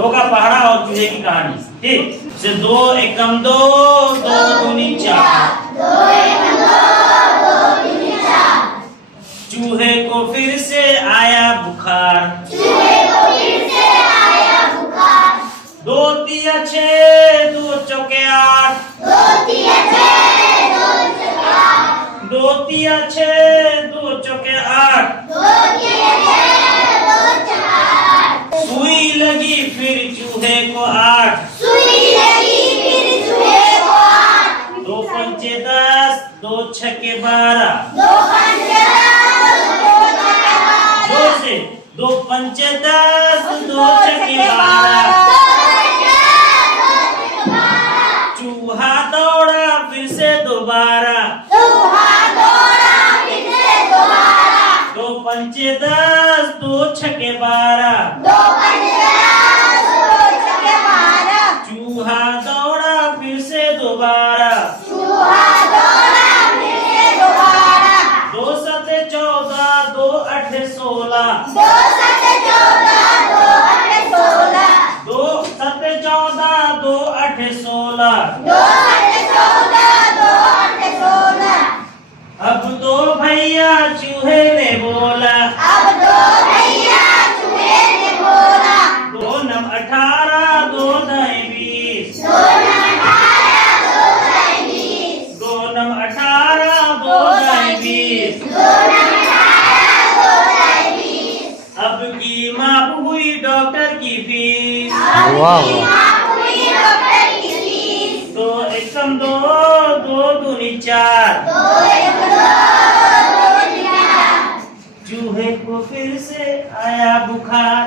दो का पहाड़ा और चूहे की कहानी। ठीक से दो एकम दो, दो दूनी चार, चूहे को फिर से आया बुखार, दो तिया छः, दो चौके आठ, दो तिया छः, दो चौके आठ, सुई लगी फिर चूहे को आठ, दो पंचे 10, दो छक्के 12, जोर से दो पंचे 10, दो छक्के 12, चूहा दौड़ा फिर से दोबारा, दो पंचे 10, दो छक्के 12, चूहा दौड़ा फिर से दोबारा, दो सते 14, दो अठे 16, दो सते 14, दो अठे 16, अब दो भैया चूहे ने बोला, दो नम 18, दो दाएं 20, दो नम 18, दो दाएं 20, अब की माप हुई डॉक्टर की फीस, दो एकम दो, दो दूनी चार, चूहे को फिर से आया बुखार।